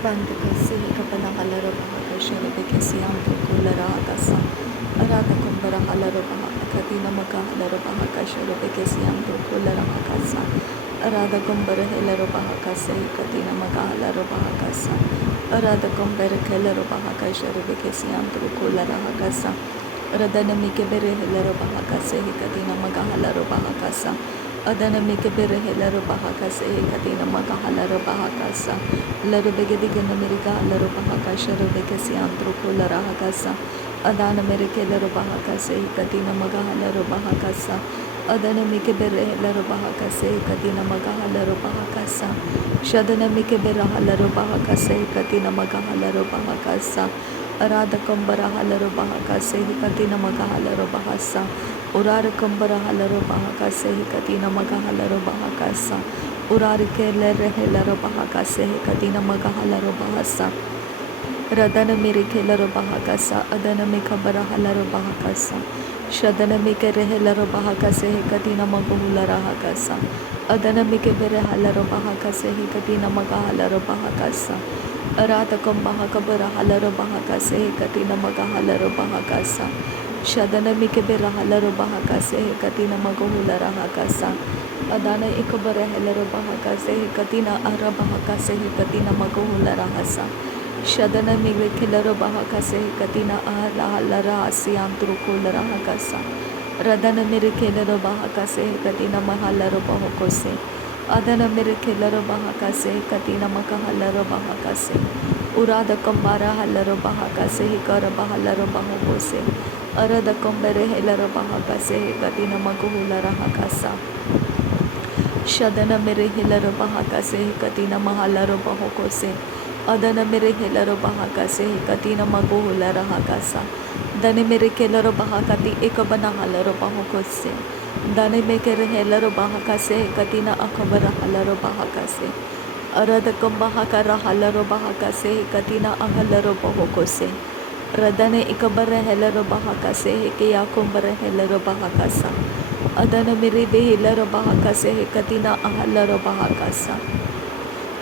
Bande kasi kapala halaro baha kashere bekesi antro kulara akasa arada kumbara halaro baha katina maka halaro baha kashere bekesi antro kulara akasa arada kumbara halaro baha kase katina maka halaro baha kasa arada kumbara halaro baha kashere bekesi antro kulara akasa arada namike bere halaro baha kase katina maka halaro baha kasa adana mike bere helaro baha kase katina maka halaro baha kasa laro begedi gana merika laro baha kasha ro bekesi antro ko lara kasa adana merike laro baha kase katina maka halaro baha kasa adana mike bere helaro baha kase katina maka halaro baha kasa shadana mike bere halaro baha kase katina maka halaro baha kasa arada kumbara halaro baha kase katina maka halaro baha sa urar kumbara halaro baha kase katina maka halaro baha kasa urar ke lere helaro baha kase katina maka halaro baha sa radana mere ke laro baha kasa adana me kabara halaro baha kasa shadana me ke rehelaro baha kase katina maka hulara kasa adana me ke bere halaro baha kase katina maka halaro baha kasa arata kumbaha kabara halaro baha kase katina maka halaro baha kasa shadana mike bera halaro baha kase katina maka hulara kasa adana ikabara halaro baha kase katina ara baha kase katina maka hulara hasa shadana mike khilaro baha kase katina ara halara asi antru kulara kasa radana mere khilaro baha kase katina mahalaro baha kose adana mere khilaro baha kase katina maka halaro baha kase urada kumbara halaro baha kase hikara baha halaro baha kose arada kumbere helaro baha kase katina maka hulara kasa shadana mere helaro baha kase katina mahalaro baha kose adana mere helaro baha kase katina maka hulara kasa dane mere kelaro baha kati ekabana halaro baha kose dane mere helaro baha kase katina akabara halaro baha kase arada kumbaha kara halaro baha kase katina ahalaro baha kose radane ikabara helaro baha kase ke yakumbara helaro baha kasa adana mere be helaro baha kase katina ahalaro baha kasa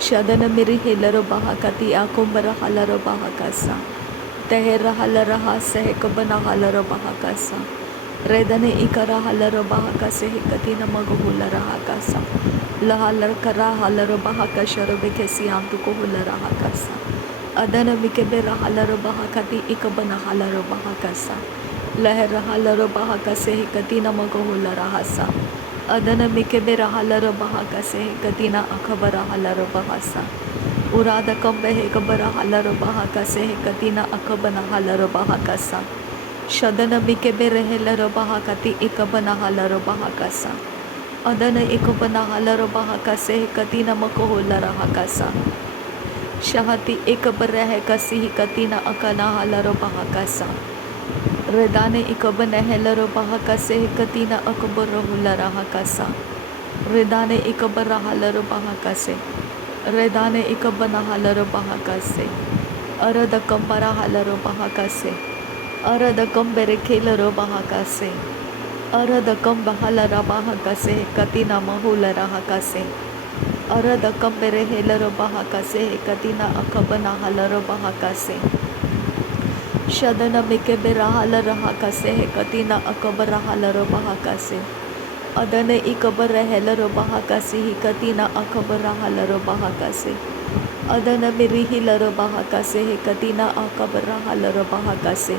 shadana mere helaro baha kati yakumbara halaro baha kasa tehera halara hase kabana halaro baha kasa redane ikara halaro baha kase katina maghulara kasa lahalar kara halaro baha kasharo bekesi antu ko hulara kasa adana mike bera halaro baha kati ikabana halaro baha kasa lahera halaro baha kase katina mako hulara hasa adana mike bera halaro baha kase katina akabara halaro baha sa urada kambe kabara halaro baha kase katina akabana halaro baha kasa shadana mike bera halaro baha kati ikabana halaro baha kasa adana ikabana halaro baha kase katina mako hulara kasa shahati ikabara hai kasi katina akana halaro baha kasa redane ikabana halaro baha kase katina akabara hulara kasa redane ikabara halaro baha kase redane ikabana halaro baha kase arada kambara halaro baha kase arada kambere khelaro baha kase arada kamba halara baha kase katina mahulara kase arada kambere helaro baha kase katina akabana halaro baha kase shadana mike bera halara kase katina akabara halaro baha kase adane ikabara helaro baha kase katina akabara halaro baha kase adana miri hilaro baha kase katina akabara halaro baha kase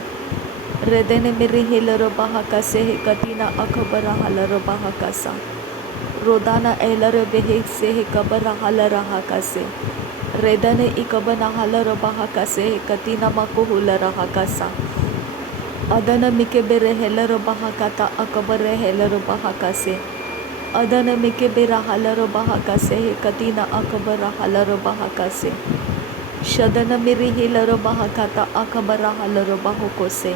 redene miri hilaro baha kase katina akabara halaro baha kasa rodana elaro behe se kabara halara kase redane ikabana halaro baha kase katina mako hulara kasa adana mike bere helaro baha kata akabare helaro baha kase adana mike bera halaro baha kase katina akabara halaro baha kase shadana miri hilaro baha kata akabara halaro baha kose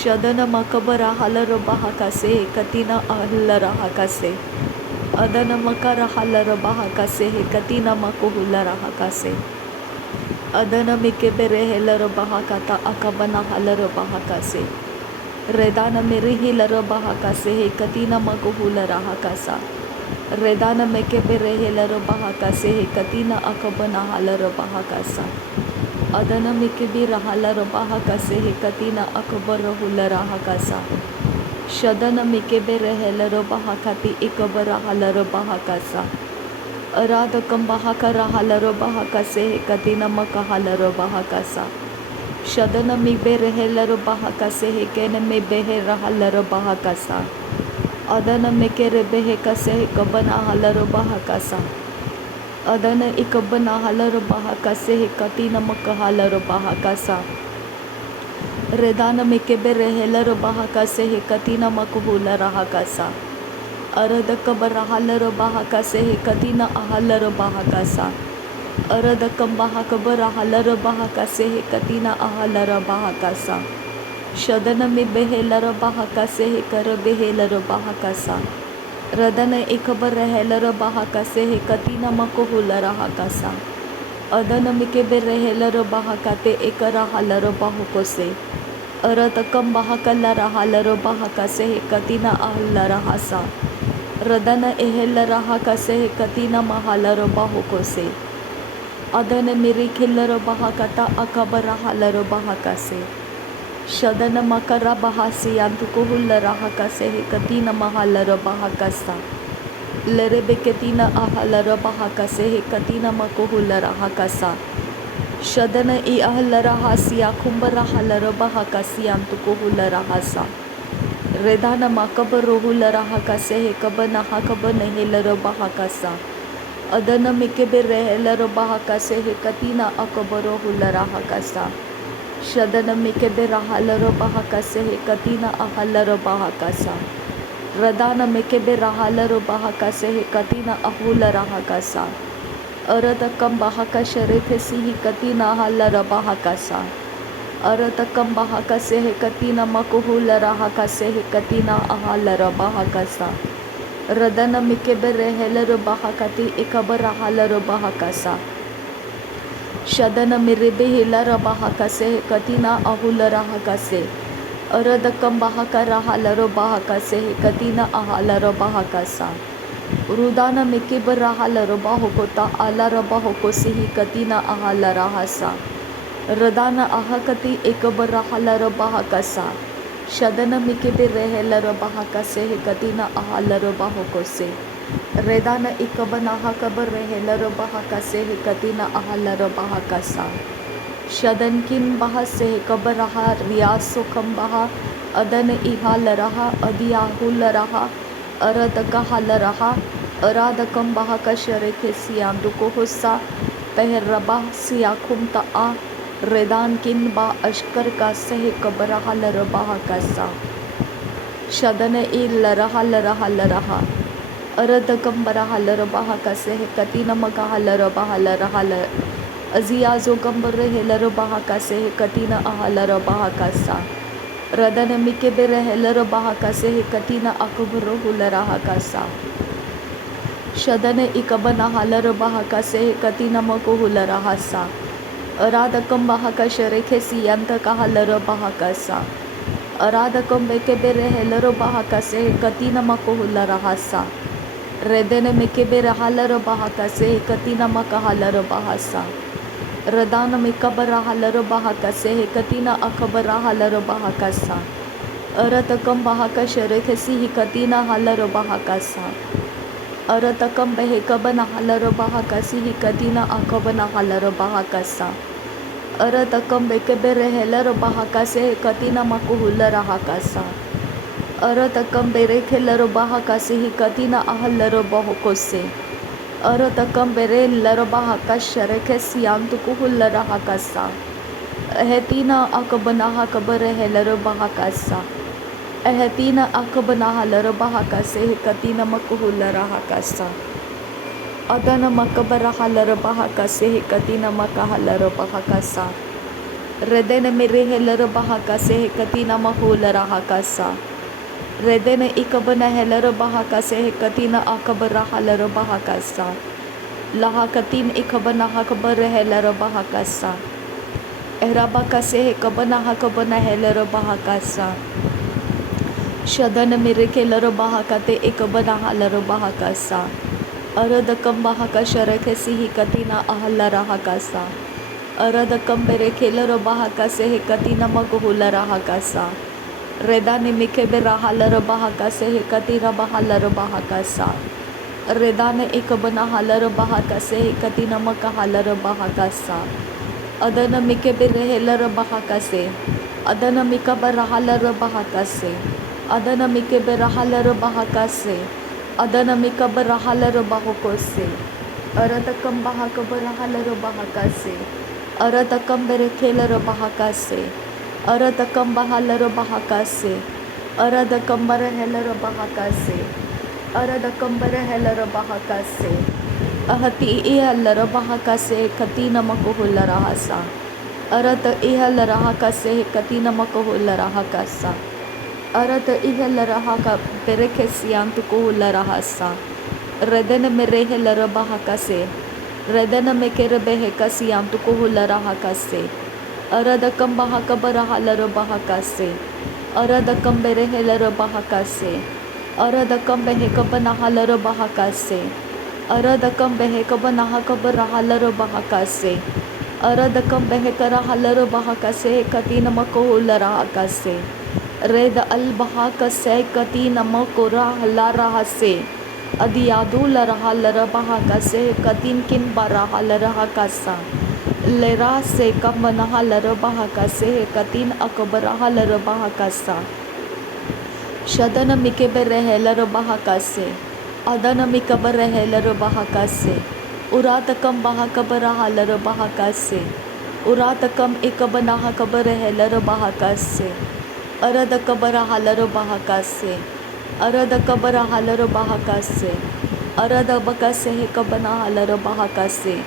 shadana makabara halaro baha kase katina ahallara kase adana makara halaro baha kase katina makuhulara kase adana mike bere helaro baha kata akabana halaro baha kase redana miri hilaro baha kase katina makuhulara kasa Redana meke berehela robaha se katina akabana hala robaha sa. Adana meke bi rahala robaha se katina akabara hula raha sa. Shadana meke berehela robaha kati ikabara hala robaha sa. Arada kambaha karahala robaha se katina makahala robaha sa. Shadana mi berehela robaha se kene me behera hala robaha sa. Adana mekere behe kase kabana halaro baha kasa. Adana ikabana halaro baha kase katina maka halaro baha kasa. Redana mekebe rehelaro baha kase katina makuhula raha kasa. Arada kabara halaro baha kase katina ahalaro baha kasa. Arada kambaha kabara halaro baha kase katina ahalara baha kasa. Shadana mi behelara baha kase kara behelara baha kasa. Radana ikabar rehelara baha kase katina makuhula raha kasa. Adana mikebe rehelara baha kate ekara halara bahu kose. Aratakam baha kalara halara baha kase katina ahalara hasa. Radana ehelara kase katina mahalara bahu kose. Adana miri killara baha kata akabara halara baha kase. Shadana makara bahasi antukuhula rahaka sehe katina mahalara bahakasa. Lerebe katina ahalara bahaka sehe katina makuhula rahakasa. Shadana I ahalara hasiya kumbara halara bahakasi antukuhula rahasa. Redana makabaruhula rahaka sehe kabana hakabana helara bahakasa. Adana mikebe rehelara bahaka sehe katina akabaruhula rahakasa. Shadana mikebe rahalaro bahakase katina ahalaro bahakasa. Radana mikebe rahalaro bahakase katina ahula rahakasa. Aratakam bahakasha rekesi katina ahalara bahakasa. Aratakam bahakase katina makuhula rahakase katina ahalara bahakasa. Radana mikebe rehelaro bahakati ikabara halaro bahakasa. Shadana mirebe hilara bahakase katina ahulara hakase. Aradakam bahakara halaro bahakase katina ahalara bahakasa. Rudana mikibara halaro bahokota alara bahokosihi katina ahalara hasa. Radana ahakati ekabara halara bahakasa. Shadana mikibe rehelara bahakase katina ahalara bahokose. Redana ikabana hakabar rehelara bahakase katina ahalara bahakasa. Shadankin bahase kabaraha riyaso kambaha adana ihalaraha adiyahularaha aradaka halaraha aradakam bahaka shareke siyanduko hussa pehrabah siyakum ta'a redan kin ba ashkar ka seh kabaraha larabahakasa. Shadana ilaraha laraha laraha Aradakam barahalara bahakase katina magahalara bahalara hala Aziazo gambare helara bahakase katina ahalara bahakasa. Radana mikebere helara bahakase katina akuburu hulara hakasa. Shadana ikabana halara bahakase katina makuhulara hasa. Aradakam bahakasha rekesi yanta kahalara bahakasa. Aradakam bekebere helara bahakase katina makuhulara hasa. Redene mikebe rahalara bahakase katina makahalara bahasa. Radana mikabara halara bahakase katina akabara halara bahakasa. Aratakam bahakasha rekesi katina halara bahakasa. Aratakam behekabana halara bahakasi katina akabana halara bahakasa. Aratakam bekebe rehelara bahakase katina makuhulara hakasa. Aratakam berekelaro bahakasi katina ahalaro bahokose. Aratakam bere laro bahakasha rekesi antukuhulara hakasa. Hetina akabana hakabare helaro bahakasa. Hetina akabana halaro bahakase katina makuhulara hakasa. Adana makabara halara bahakase katina makahalara bahakasa. Redene mere helaro bahakase katina mahulara hakasa. Redene ikabana helara bahakase katina akabara halara bahakasa. Lahakatin ikabana hakabara helara bahakasa. Erabakase kabana hakabana helara bahakasa. Shadana Mirikela Bahakate Ekabana Bahakasa. Arada Kambahaka Sharakasi Hikatina Ahala Rahakasa. Arada Kambere Kela Bahakase Hikatina Maguhula Rahakasa. Redani Mikebe Rahala Bahakase Hikatina Bahala Bahakasa. Redane Ekabana Halara Bahakase Hikatina Makahala Bahakasa. Adana Mikebe Rehelara Bahakase. Adana Mikaba Rahala Bahakase. Adana Mikebe Rahala Bahakase. Adana Mikaba Rahala Bahokose. Arada Kambahaka Rahala Bahakase. Arada Kambere Kela Bahakase. Arada Kambahala Bahakase. Arada Kambara Helara Bahakase. Arada Kambara Helara Bahakase. Ahati Ihalara Bahakase Katina Makuhula Rahasa. Arada Ihala Rahakase Katina Makuhula Rahakasa. Arada Ihala Rahaka Perekesiam Tukuhula Rahasa. Redena Merehelara Bahakase. Redena Mekerebehekasiam Tukuhula Rahakase. Arada Kambahaka Barahala Bahakase. Arada Kamberehelara Bahakase. Arada Kambehekabanahala Bahakase. Arada Kambehekabanaha Barahala Bahakase. Arada Kambehekara Halara Bahakase Katina Makohula Rahakase. Reda Al Bahakase Katina Makora Halara Hase. Adiyadula Rahalara Bahakase Katin Kin Barahala Hakasa. Lera se Kamanahalara Bahakase Katin Akabarahala Bahakasa. Shadana Mikebe Rehelara Bahakase. Adana Mikaba Rehelara Bahakase. Uratakam Bahakabarahalara Bahakase. Uratakam Ekabanaha Kabarehelara Bahakase. Arada Kabarahalara Bahakase. Arada Kabarahalara Bahakase. Arada Bakase Hekabanahalara Bahakase.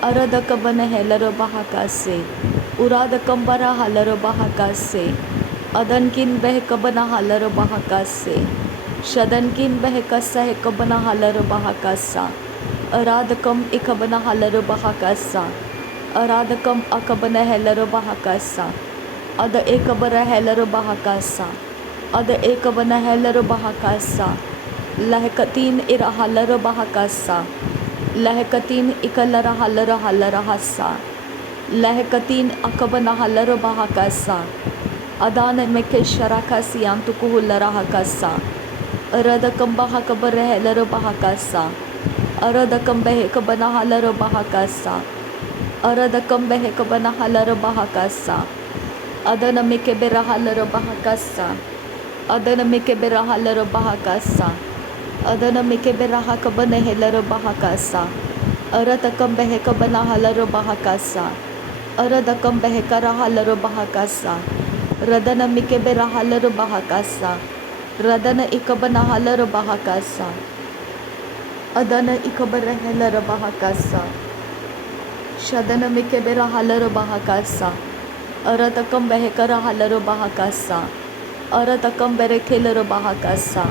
Arada Kabana Helara Bahakase. Urada Kambara Halara Bahakase. Adankin Behekabana Halara Bahakase. Shadankin Behekasa Hekabana Halara Bahakasa. Aradakam Ikabana Halara Bahakasa. Aradakam Akabana Helara Bahakasa. Ada Ekabara Helara Bahakasa. Ada Ekabana Helara Bahakasa. Lahekatin Irahalara Bahakasa. Lahekatin Ikalara Halara Halara Hasa. Lahekatin Akabana Halara Bahakasa. Adana Meke Sharakasi Antukuhulara Hakasa. Aradakam Bahakabara Helara Bahakasa. Aradakam Behekabana Halara Bahakasa. Aradakam Behekabana Halara Bahakasa. Adana Mikebera Halara Bahakasa. Adana Mikebera Halara Bahakasa. Adana Mikebera Hakabana Helara Bahakasa. Aradakam Behekabana Halara Bahakasa. Aradakam Behekara Halara Bahakasa. Radana Mikebera Halara Bahakasa. Radana Ikabana Halara Bahakasa. Adana Ikabara Helara Bahakasa. Shadana Mikebera Halara Bahakasa. Aratakam Behekara Halara Bahakasa. Aratakam Berekelara Bahakasa.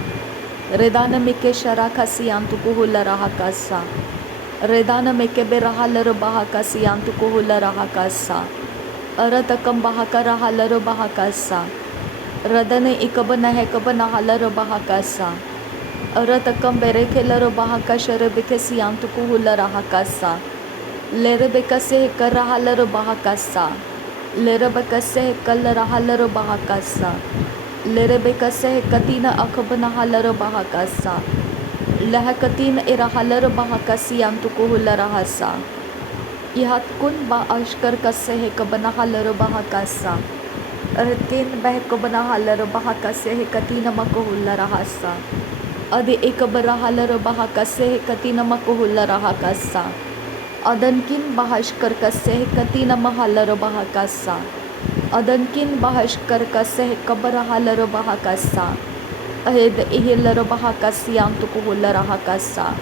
Redana Mike Sharakasi Antukuhula Rahakasa. Redana Mikebera Halara Bahakasi Antukuhula Rahakasa. Aratakam Bahakara Halara Bahakasa. Radana Ikabana Hekabana Halara Bahakasa. Aratakam Berekelara Bahakasha Rebekasi Antukuhula Rahakasa. Lerebekase Hekara Halara Bahakasa. Lerebekase Hekalara Halara Bahakasa. Lerebekase Hekatina Akabana Halara Bahakasa. Lahakatina Irahalara Bahakasi Antukuhula Rahasa. Ihat kun ba ashkar kase Hekabana Halara Bahakasa. Artin Behekabana Halara Bahakase Hekatina Makuhula Rahasa. Adi Ekabara Halara Bahakase Hekatina Makuhula Rahakasa. Adankin Bahashkar Kase Hekatina Mahalara Bahakasa. Adankin Bahashkar Kase Hekabara Halara Bahakasa. Ahed Ihilara Bahakasi Antukuhula Rahakasa.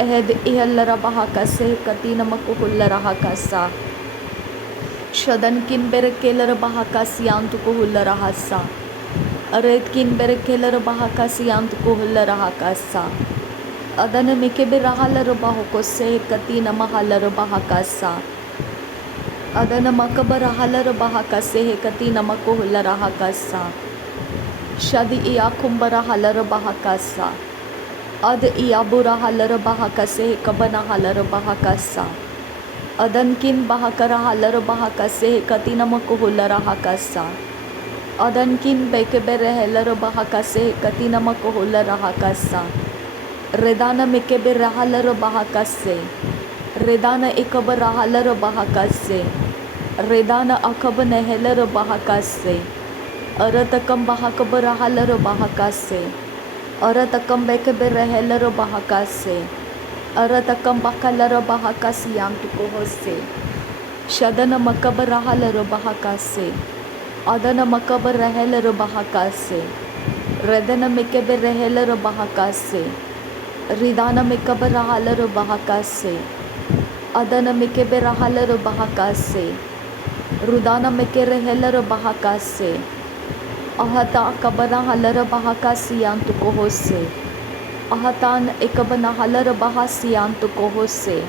Ahed Ihilara Bahakase Hekatina Makuhula Rahakasa. Shadankin Berekelara Bahakasi Antukuhula Rahasa. Aredkin Berekelara Bahakasi Antukuhula Rahakasa. Adana Mikebe Rahalara Bahokose Katina Mahalara Bahakasa. Adana Makabara Halara Bahakase Katina Makuhula Rahakasa. Shad iya kumbara halar bahakasa. Ad iya bura halar bahakase kabana halar bahakasa. Adankin bahakara halar bahakase katinamaku hulara hakasa. Adankin bekebere halar bahakase katinamaku hulara hakasa. Redana mekebere halar bahakase. Redana ikabara halar bahakase. Redana akabane halar bahakase. Aratakam bahakabara halar bahakase. Aratakam bekebere halar bahakase. Aratakam bakalar bahakasi yam tukohose. Shadana makabara halar bahakase. Adana makabara halar bahakase. Redana mekebere halar bahakase. Ridana mekabara halar bahakase. Adana mekebera halar bahakase. Rudana mekere halar bahakase. Ahata kabana halar bahakasiyan tukohose. Ahatan ekabana halar bahasiyan tukohose.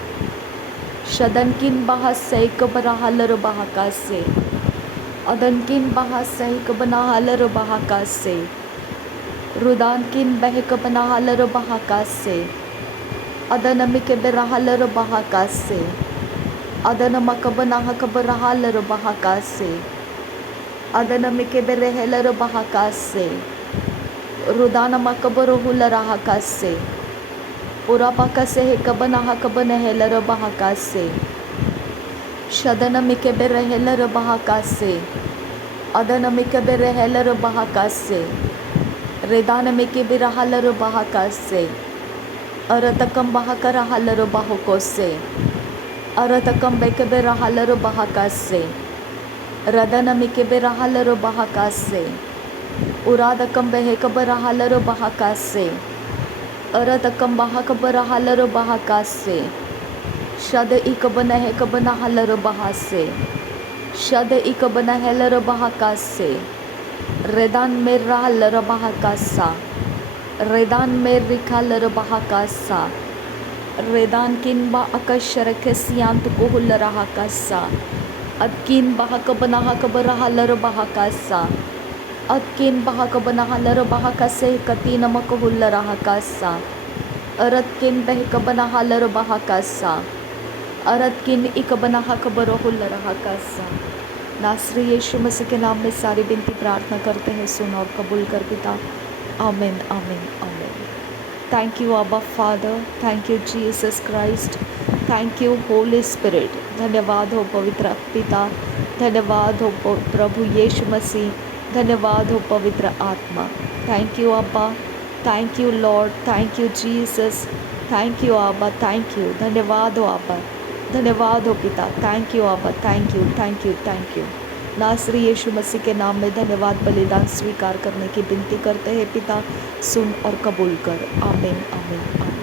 Shadankin bahasay kabara halar bahakase. Adankin bahasay kabana halar bahakase. Rudankin behekabana halar bahakase. Adana mikebera halar bahakase. Adana makabana hakabara halar bahakase. Adana mikebere halar bahakase. Rudana makabaro hulara hakase. Pura pakase hekabana hakabana halar bahakase. Shadana mikebere halar bahakase. Adana mikebere halar bahakase. Redana mikebera halar bahakase. Aratakam bahakara halar bahakose. Aratakam bekebera halar bahakase. Radana mikebera halar bahakase. Uradakam behekabara halar bahakase. Aratakam bahakabara halar bahakase. Shada ikabana hekabana halar bahase. Shada ikabana halar bahakase. Redan merra halar bahakasa. Redan merrika halar bahakasa. Redan kinba akasharakasiyan tukuhulara hakasa. Adkin bahakabana hakabara halar bahakasa. Adkin bahakabana halar bahakase katina makahulara hakasa. Aratkin behkabana halar bahakasa. Aratkin ikabana hakabara हुल्लरा hakasa. नासरी यीशु मसीह के नाम में सारी विनती प्रार्थना करते हैं, सुन और कबूल कर पिता। आमीन आमीन आमीन। थैंक यू अब्बा father, thank you Jesus Christ, thank you Holi spirit. धन्यवाद हो पवित्र पिता, धन्यवाद हो प्रभु यीशु मसीह, धन्यवाद हो पवित्र आत्मा। थैंक यू अब्बा, thank you Lord, thank you Jesus, thank you अब्बा, थैंक यू। धन्यवाद हो अब्बा, धन्यवाद हो पिता, थैंक यू अब्बा, thank you thank you thank you. नासरी यीशु मसीह के नाम में धन्यवाद बलिदान स्वीकार करने की विनती करते हैं पिता, सुन और कबूल कर। आमीन आमीन आमीन।